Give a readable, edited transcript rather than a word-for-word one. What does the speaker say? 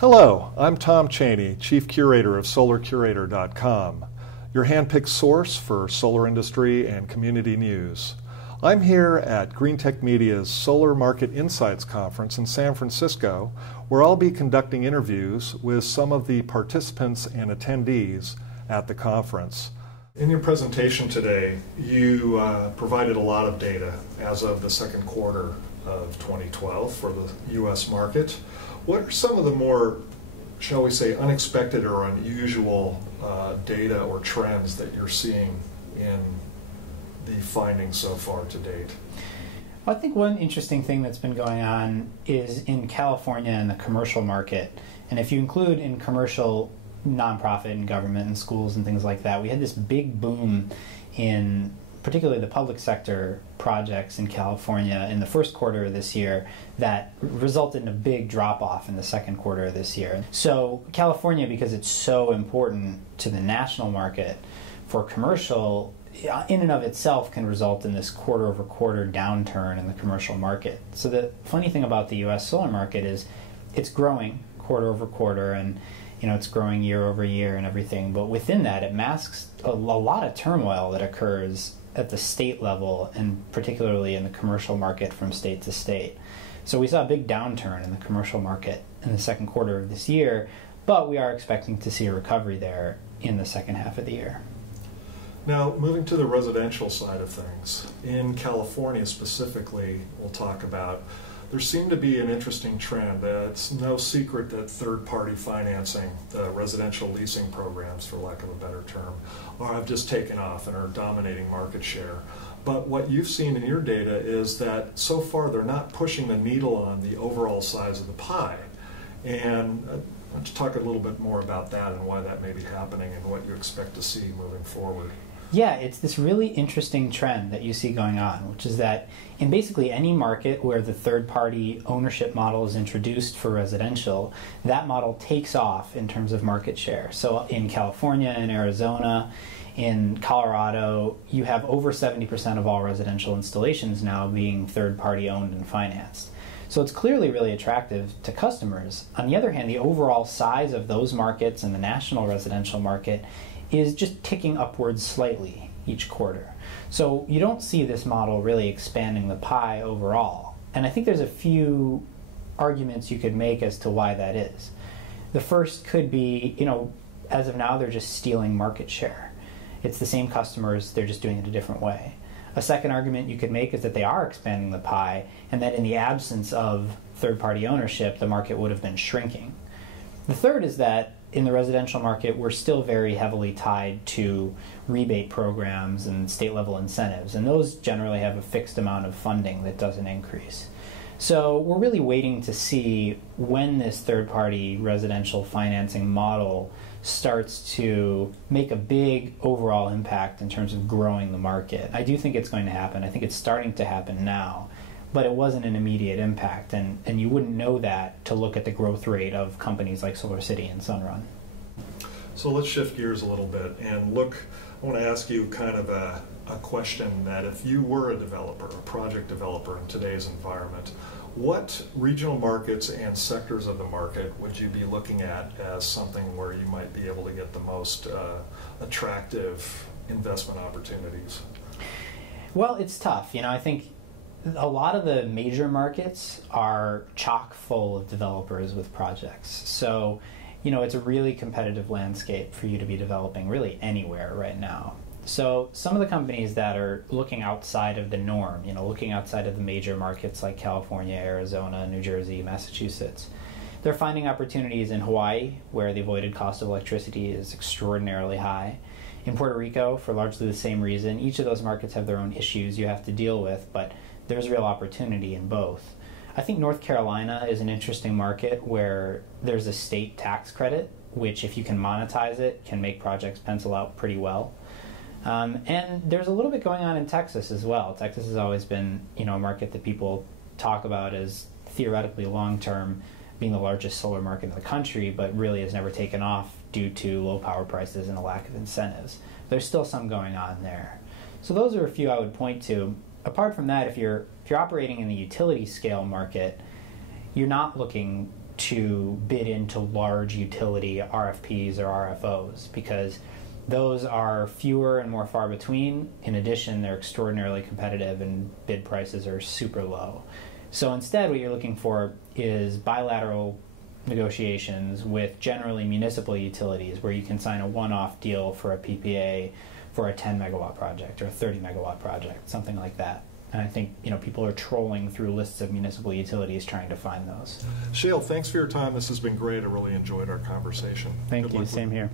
Hello, I'm Tom Cheyney, Chief Curator of SolarCurator.com, your hand-picked source for solar industry and community news. I'm here at GreenTech Media's Solar Market Insights Conference in San Francisco, where I'll be conducting interviews with some of the participants and attendees at the conference. In your presentation today, you provided a lot of data as of the second quarter of 2012 for the U.S. market. What are some of the more, shall we say, unexpected or unusual data or trends that you're seeing in the findings so far to date? Well, I think one interesting thing that's been going on is in California and the commercial market. And if you include in commercial, nonprofit and government and schools and things like that, we had this big boom in particularly the public sector projects in California in the first quarter of this year that resulted in a big drop-off in the second quarter of this year. So California, because it's so important to the national market for commercial, in and of itself can result in this quarter-over-quarter downturn in the commercial market. So the funny thing about the U.S. solar market is it's growing quarter-over-quarter, and it's growing year-over-year and everything, but within that it masks a lot of turmoil that occurs at the state level, and particularly in the commercial market from state to state. So we saw a big downturn in the commercial market in the second quarter of this year, but we are expecting to see a recovery there in the second half of the year. Now, moving to the residential side of things, in California specifically, we'll talk about, there seemed to be an interesting trend. It's no secret that third-party financing, the residential leasing programs, for lack of a better term, have just taken off and are dominating market share. But what you've seen in your data is that so far they're not pushing the needle on the overall size of the pie. And why don't you talk a little bit more about that and why that may be happening and what you expect to see moving forward? Yeah, it's this really interesting trend that you see going on, which is that in basically any market where the third-party ownership model is introduced for residential, that model takes off in terms of market share. So in California, in Arizona, in Colorado, you have over 70% of all residential installations now being third-party owned and financed. So it's clearly really attractive to customers. On the other hand, the overall size of those markets and the national residential market is just ticking upwards slightly each quarter. So you don't see this model really expanding the pie overall. And I think there's a few arguments you could make as to why that is. The first could be, as of now, they're just stealing market share. It's the same customers, they're just doing it a different way. A second argument you could make is that they are expanding the pie, and that in the absence of third-party ownership, the market would have been shrinking. The third is that in the residential market, we're still very heavily tied to rebate programs and state-level incentives, and those generally have a fixed amount of funding that doesn't increase. So we're really waiting to see when this third-party residential financing model starts to make a big overall impact in terms of growing the market. I do think it's going to happen. I think it's starting to happen now. But it wasn't an immediate impact, and you wouldn't know that to look at the growth rate of companies like SolarCity and Sunrun. So let's shift gears a little bit and look. I want to ask you kind of a question that if you were a developer, a project developer in today's environment, what regional markets and sectors of the market would you be looking at as something where you might be able to get the most attractive investment opportunities? Well, it's tough. I think a lot of the major markets are chock full of developers with projects. So, it's a really competitive landscape for you to be developing really anywhere right now. So some of the companies that are looking outside of the norm, looking outside of the major markets like California, Arizona, New Jersey, Massachusetts, they're finding opportunities in Hawaii, where the avoided cost of electricity is extraordinarily high. In Puerto Rico, for largely the same reason. Each of those markets have their own issues you have to deal with, but there's real opportunity in both. I think North Carolina is an interesting market where there's a state tax credit, which if you can monetize it, can make projects pencil out pretty well. And there's a little bit going on in Texas as well. Texas has always been, a market that people talk about as theoretically long-term being the largest solar market in the country, but really has never taken off due to low power prices and a lack of incentives. There's still some going on there. So those are a few I would point to. Apart from that, if you're operating in the utility scale market, you're not looking to bid into large utility RFPs or RFOs, because those are fewer and more far between. In addition, they're extraordinarily competitive and bid prices are super low. So instead, what you're looking for is bilateral negotiations with generally municipal utilities where you can sign a one-off deal for a PPA for a 10 megawatt project or a 30 megawatt project, something like that. And I think people are trolling through lists of municipal utilities trying to find those. Shayle, thanks for your time. This has been great. I really enjoyed our conversation. Thank you. Same here.